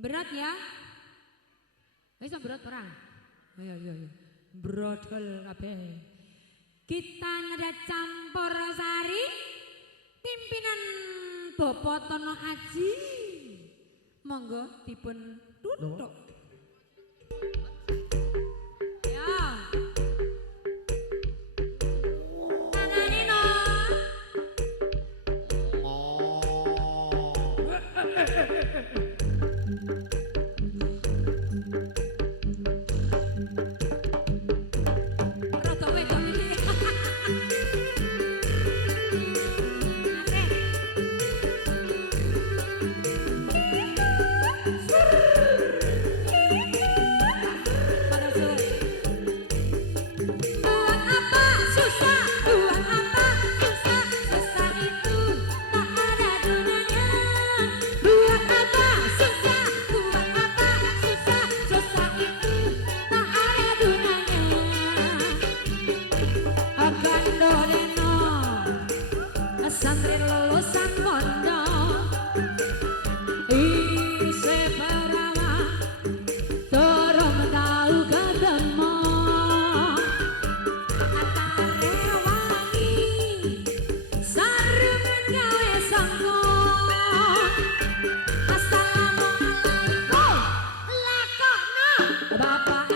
Berat ya? Bisa berat perang? Iya. Brodol kabeh. Kita nada campur sari pimpinan Bapak Tono Aji. Monggo dipun tutuk. Ya. Tangane no. Santri lulusan pondok isi perawan dorong tahu ketemu antare wangi sarungan gawe sangko assalamualaikum lakono bapak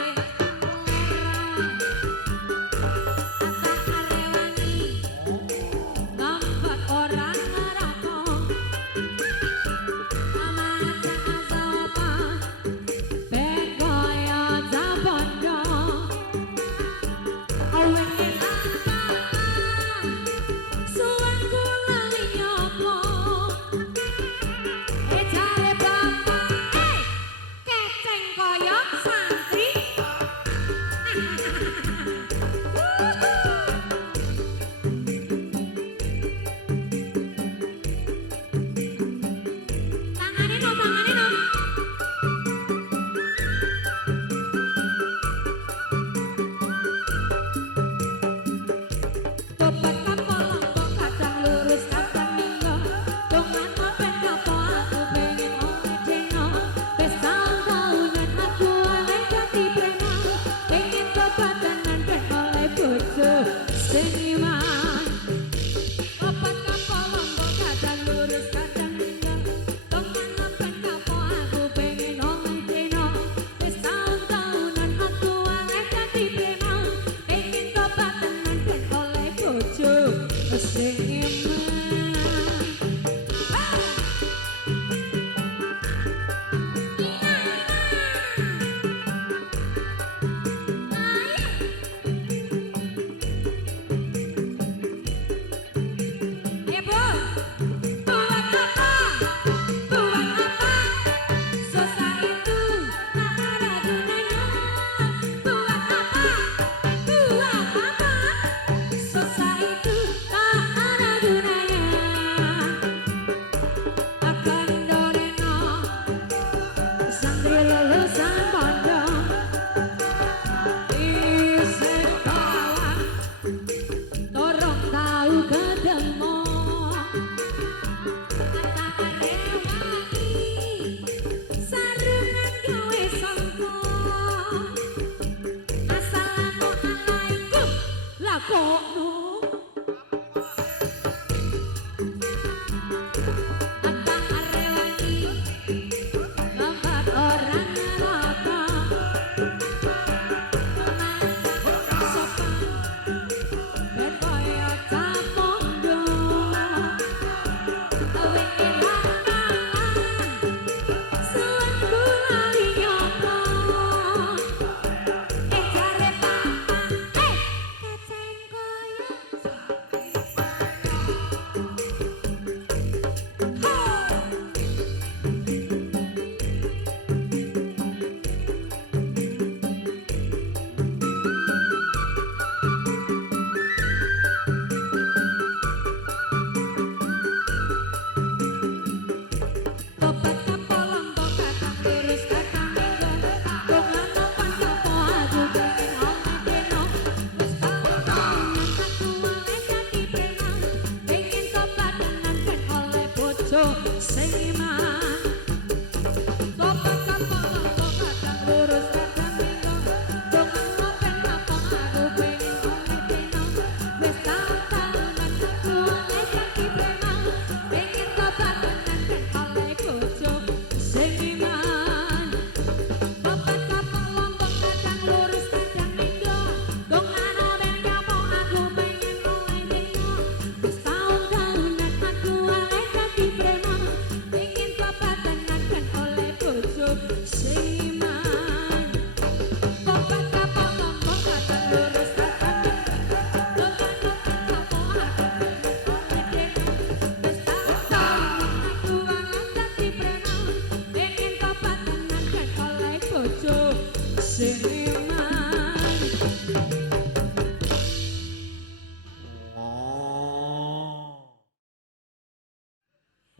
Seniman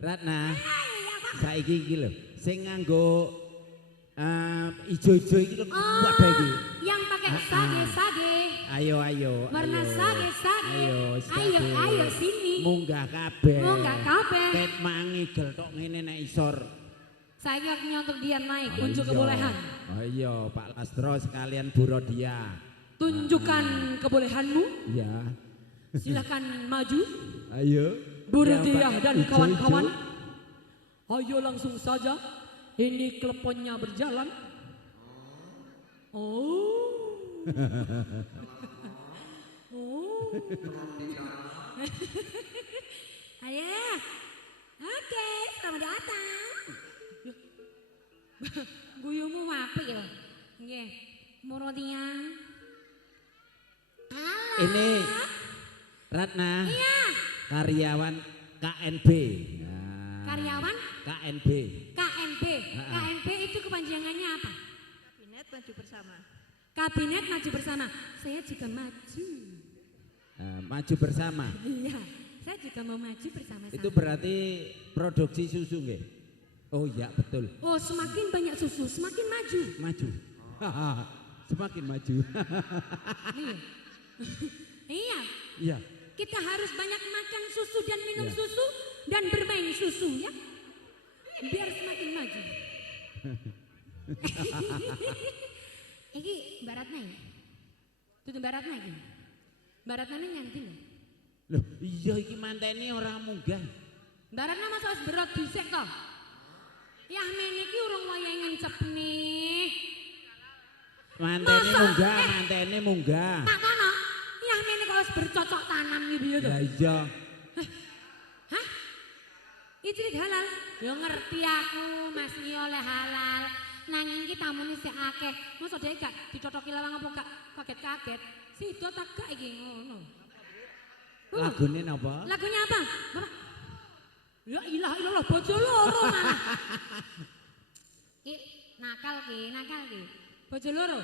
Ratna. Saiki iki lho, sing nganggo ijo-ijo iki lho wadah iki. Yang pakai sage-sage. Ayo. Warna sage-sage. Ayo sini. Munggah kabeh. Ket mangigel tok ngene nek isor. Saya waktunya untuk dia naik, unjuk kebolehan. Ayo Pak Lastro sekalian Bu Rodia. Tunjukkan kebolehanmu. Iya. Silakan maju. Ayo. Bu Rodia dan kawan-kawan. Ayo langsung saja. Ini kleponnya berjalan. Oh. Ayo. Oke, selamat datang. Guyumu apik ya. Nggih. Murodia. Halo. Ini Ratna. Iya. Karyawan KNB. Nah, Karyawan KNB. KNB itu kepanjangannya apa? Kabinet Maju Bersama. Kabinet Maju Bersama. Saya juga maju. Maju bersama. Iya, saya juga mau maju bersama-sama. Itu berarti produksi susu nggih? Oh iya betul. Oh, semakin banyak susu, semakin maju. Maju. Semakin maju. Iya. Iya. Iya. Kita harus banyak makan susu dan minum Iya. susu dan bermain susu ya. Biar semakin maju. Iki baratnya ya. Tutu baratnya iki. Baratnya nyanti lho. Loh, iya iki mantene ora munggah. Baratnya masa wis berat dhisik kok. Yah men iki urung wayahe ngencepne. Mantene munggah. Tak kono. Yah men kok wis bercocok tanam iki piye to? Ya iya. Hah? Iki halal. Ya ngerti aku, Mas iki oleh halal. Nanging iki tamune sik akeh. Mosok dhewe gak ditotoki lawang apa gak kaget-kaget. Sido tak gak iki ngono. Lagune napa? Lagunya apa? Bapak? Ya ilah ilah bojo loro malah. Nakal ki. Bojo loro.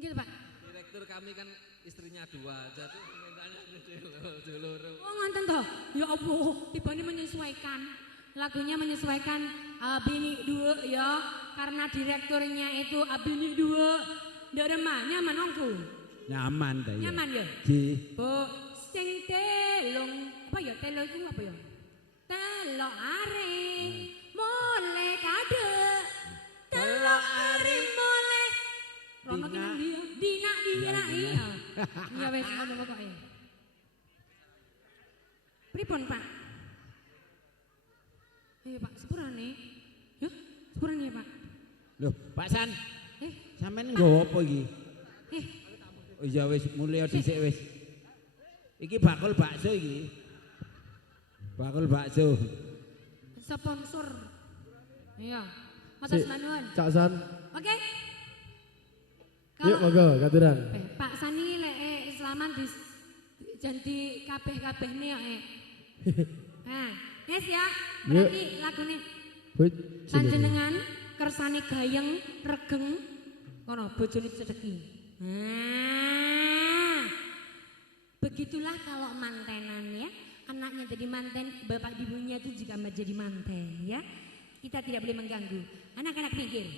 Gitu, Pak. Direktur kami kan istrinya 2, jadi mintanya bojo loro. Oh, ngonten toh. Ya Allah, tibane menyesuaikan. Lagunya menyesuaikan Bini 2 ya, karena direkturnya itu Bini 2. Ndak nyaman ongku. Nyaman ta ya. Nyaman ya? Di. Bu sing telung apa ya telo itu apa ya? Telo are mole kade. Telo are mole. Rono ki nang dia? Dina iya. Ya wis ngono pokoke. Pripun, Pak? Pak, sepurane. Yo, sepurane, Pak. Loh, Pak San. Eh, Sampeyan nggawa apa iki? eh, Oh iya wis mulya dhisik wis. Iki bakul bakso iki. Bakul bakso. sponsor. Iya. Matur nuwun. Cak San. Oke. Yuk monggo katuran. Pak Sani lek Islaman janji kabeh-kabehne ya. Nah, yes ya. Berarti lagune panjenengan kersane gayeng regeng kono bojone sedeki. Nah. Begitulah kalau mantenan ya. Anaknya jadi manten, bapak ibunya itu juga menjadi manten ya. Kita tidak boleh mengganggu. Anak-anak mikir.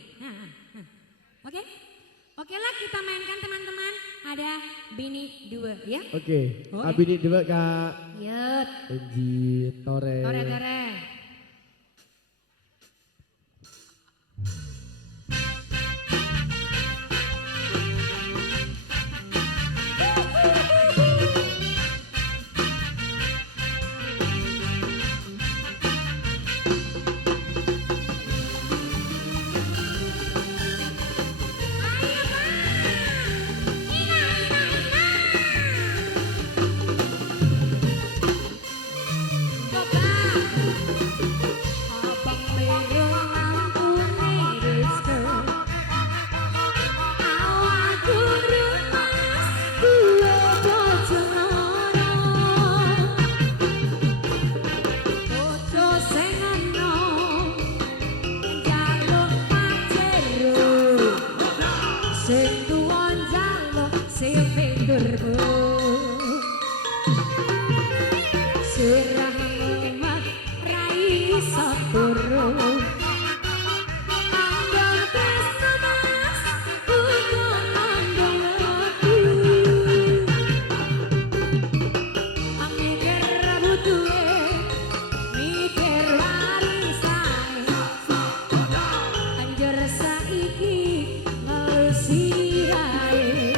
Oke? Oke lah kita mainkan teman-teman. Ada Bini 2 ya. Oke. Oh, Bini 2 Kak. Yut. Enji Tore. Tore. Sing bisa turun. Andong tresno mas, uga andong aku. Mikir butuhe, mikir warisane. Anjur saiki ngelusi ae.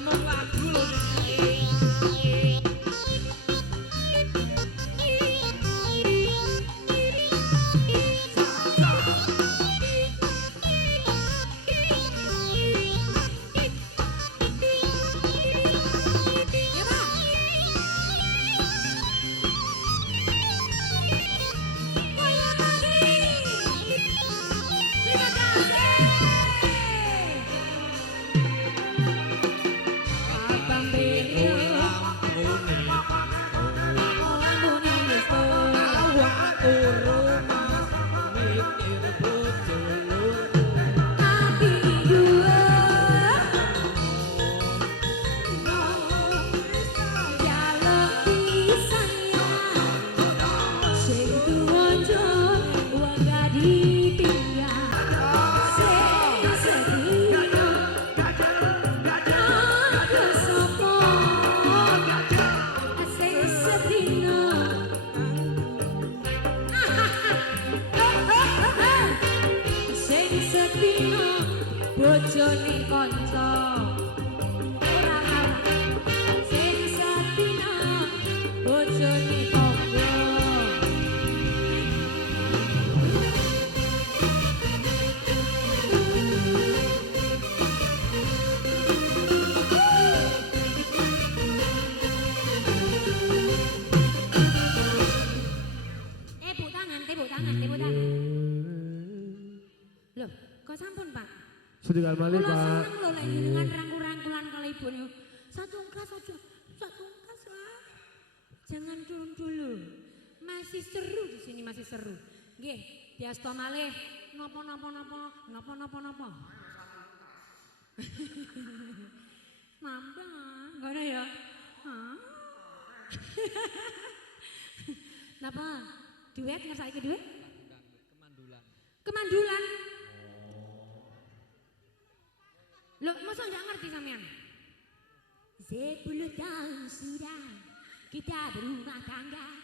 Amung lagu lho. Bojone kanca ora kalah sing satina bojone tangga. Tepuk tangan, tepuk tangan, tepuk tangan. Loh, kok sampun, Pak? Sedikal malih Kula Pak. seneng lho lek jenengan rangkul-rangkulan kali ibu niku. Satu ungkas aja, satu ungkas lah. Jangan turun dulu. Masih seru di sini, masih seru. Nggih, diasta malih napa. Nambah, ngono ya. Hah? Napa? Duet ngersake duet? Kemandulan. Kemandulan. Loh, masa nggak ngerti sampean? 10 tahun sudah kita berumah tangga.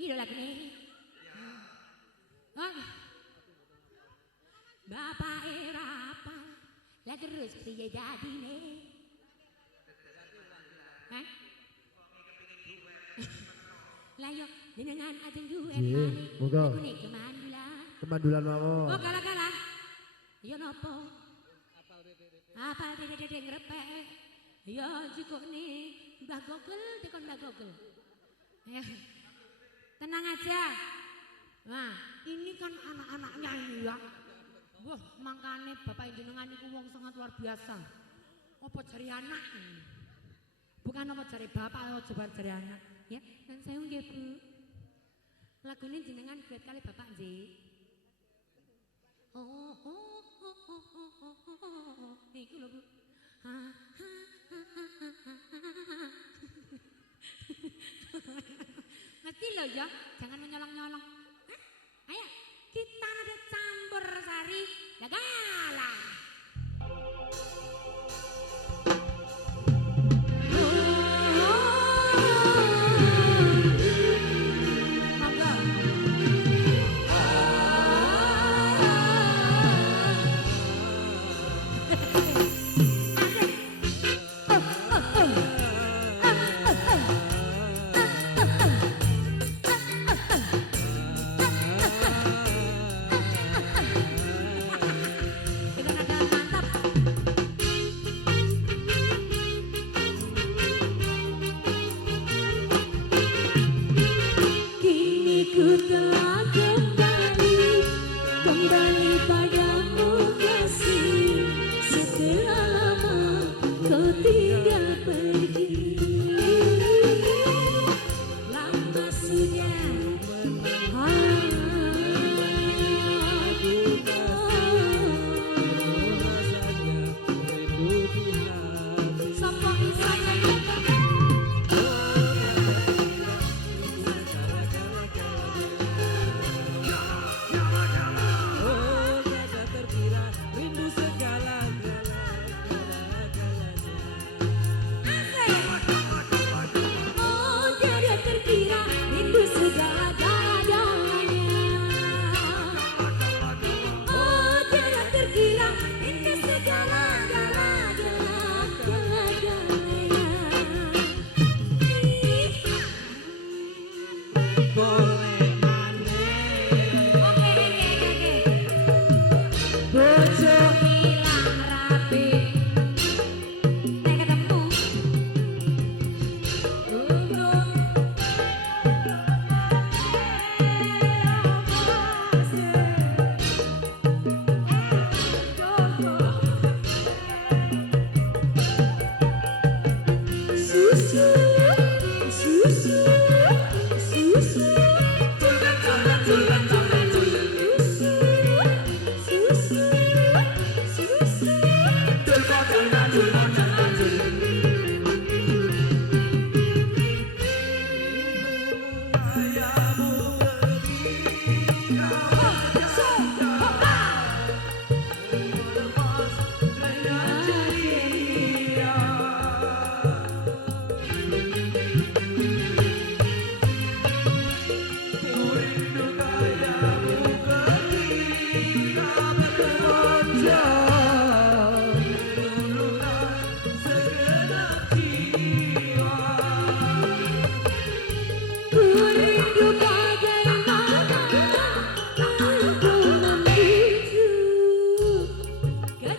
Ini lagu nih. Oh. Bapak era apa? Lah terus piye dadine? Hah? Lah yo jenengan ajeng duet Nggih, malih. monggo. Lagu nih kemandulan. Kemandulan mawon. Oh kalah-kalah. Ya napa? Apal dede ngrepek. Ya cukup nih Mbah Gogel tekan Mbah Gogel. Ya. Tenang aja. Nah, ini kan anak-anaknya ini ya. Wah, makane bapak jenengan niku wong sangat luar biasa. Apa jari anak? Bukan apa jari bapak, apa coba jari anak. Ya, dan saya nggih Bu. Lagune jenengan duet kali bapak nggih. Iku lho Bu. Ngerti loh ya, jangan menyolong-nyolong. Ayo, kita ada campur sari, gagalah. tinggal pergi, lama sudah. Sapa iso nyanyi? Oh, tiada terkira rindu segala-galanya. Oh, tiada terkira rindu segala-galanya. Bojo ilang rapi, nek ketemu. Susu, susu, susu,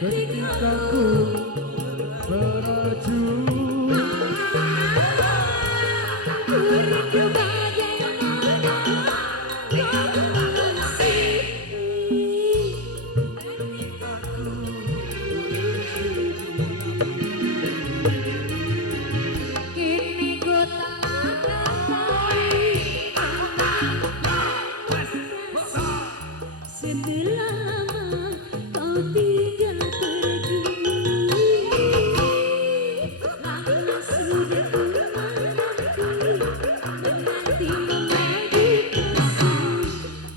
ketika ku beraju. Kini ku setelah lama kau tinggal pergi, lama sudah ku menanti memadu kasih,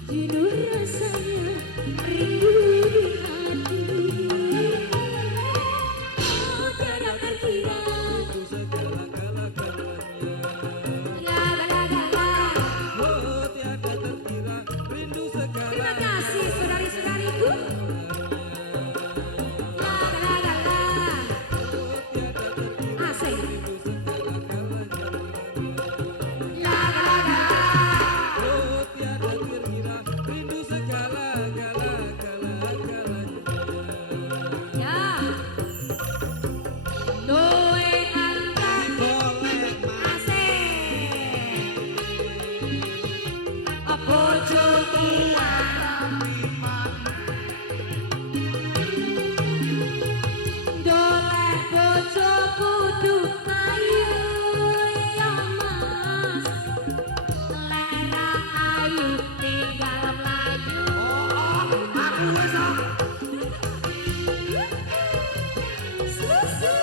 jenuh rasanya rindu di hati. Oh, tiada terkira terima kasih saudari-saudariku. Asik. Ya. Doe antek. Asik. Bojo ilang doleh bojo kudu ayu ya mas, lera ayu tinggal melayu. Aku wis susu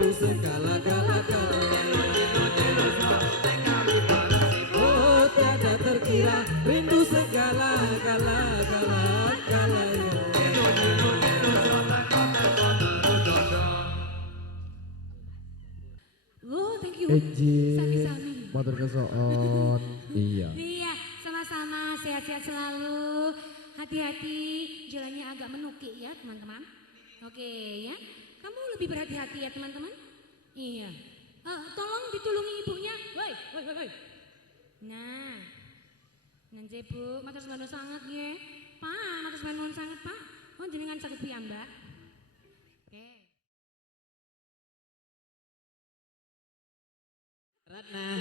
rindu segala-gala-gala. Oh tiada terkira rindu segala-gala-gala-gala. Oh, thank you. Enjin. Sami-sami. Motor kesoon. Iya. Iya, sama-sama sehat-sehat selalu. Hati-hati, jalannya agak menukik ya teman-teman. Oke ya, kamu lebih berhati-hati ya teman-teman. Iya. Tolong ditulungi ibunya. Woi, woi, woi, woi. Nah, nanti bu, matur nuwun sangat ya. Pak, matur nuwun sangat pak. Oh jenengan sakit piyambak. Oke. Ratna.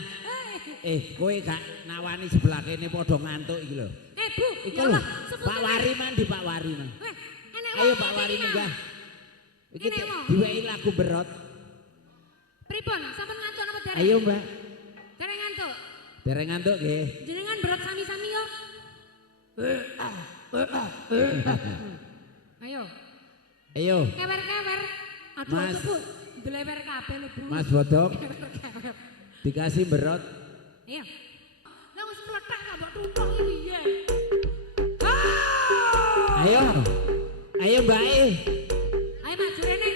Kowe gak nawani sebelah kene padha ngantuk iki lho. Bu, Iku ya lho, Allah, Pak Wari mandi Pak Wari mah. Enak Ayo wong Pak Wari iki, munggah. Iki Enak wong. diwehi lagu berot. Pripun, sampun ngantuk napa dereng? Ayo Mbak. Dereng ngantuk. Dereng ngantuk nggih. Jenengan berat sami-sami yo. Ayo, Ayo kewer-kewer. Aduh, Mas. Bu. Delewer kabeh lho, Bu. Mas Bodok Kewer-kewer. dikasih berot. Ayo. Lah wis meletak gak mbok tutuk iki piye? Ayo. Ayo Mbak E. Ayo maju rene.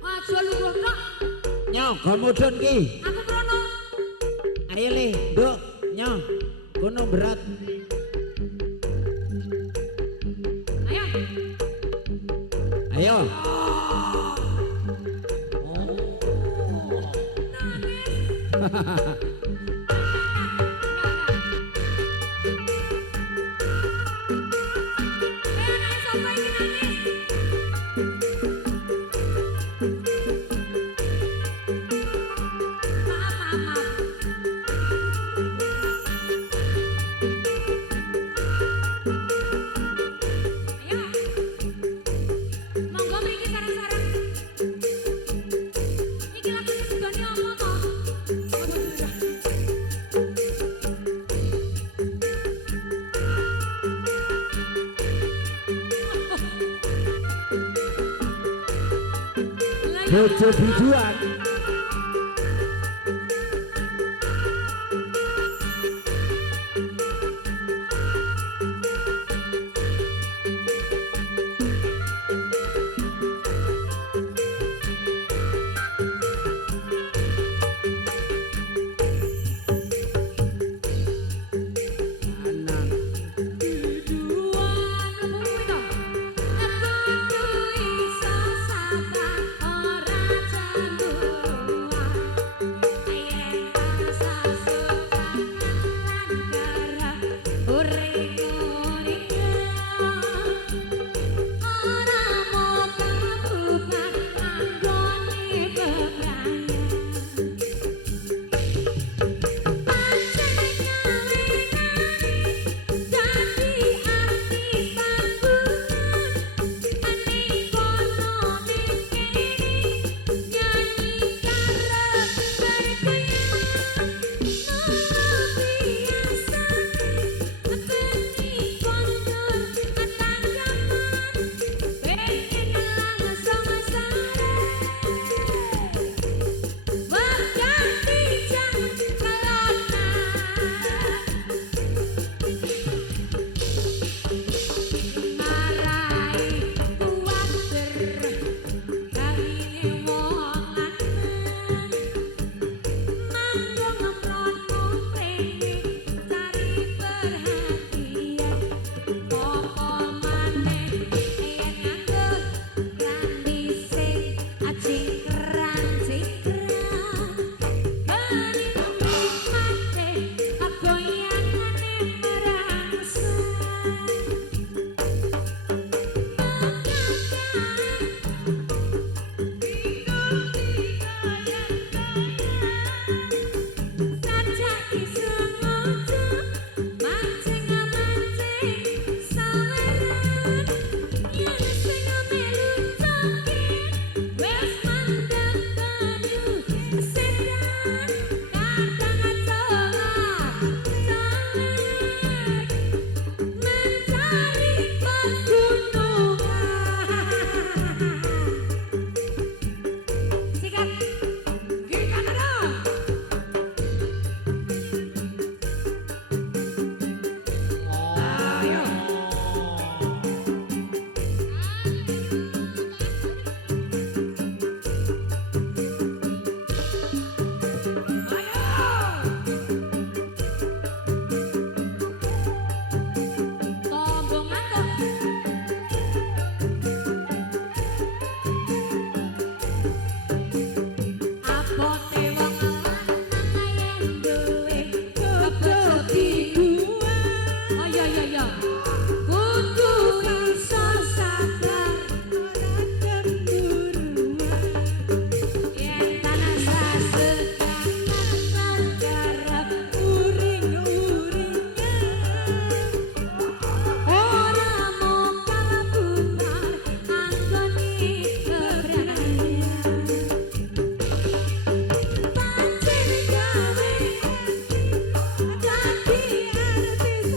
Aja lu gondok. Nyong go mudhun ki. Aku krono. Ayo Le, Nduk, nyong. Kono berat. Ayo. Ayo. Monggo mriki sareng-sareng. Iki lagi disegani apa to? Bojo bijuan. Anak Biduan mlebu to. Aku iso sabar ora cemburu. abote wong lanang yen duwe bojo biduan. Oh iya iya iya. Kudu iso sabar ana cemburuan. Yen tanah sasekan garap uring-uringan. Ora mokal bubar anggone keberanian. Pancen gawe dadi artis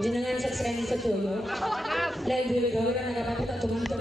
jenengan sekseni sedaya lek duwe gawe kan gak apa-apa tak dongan jam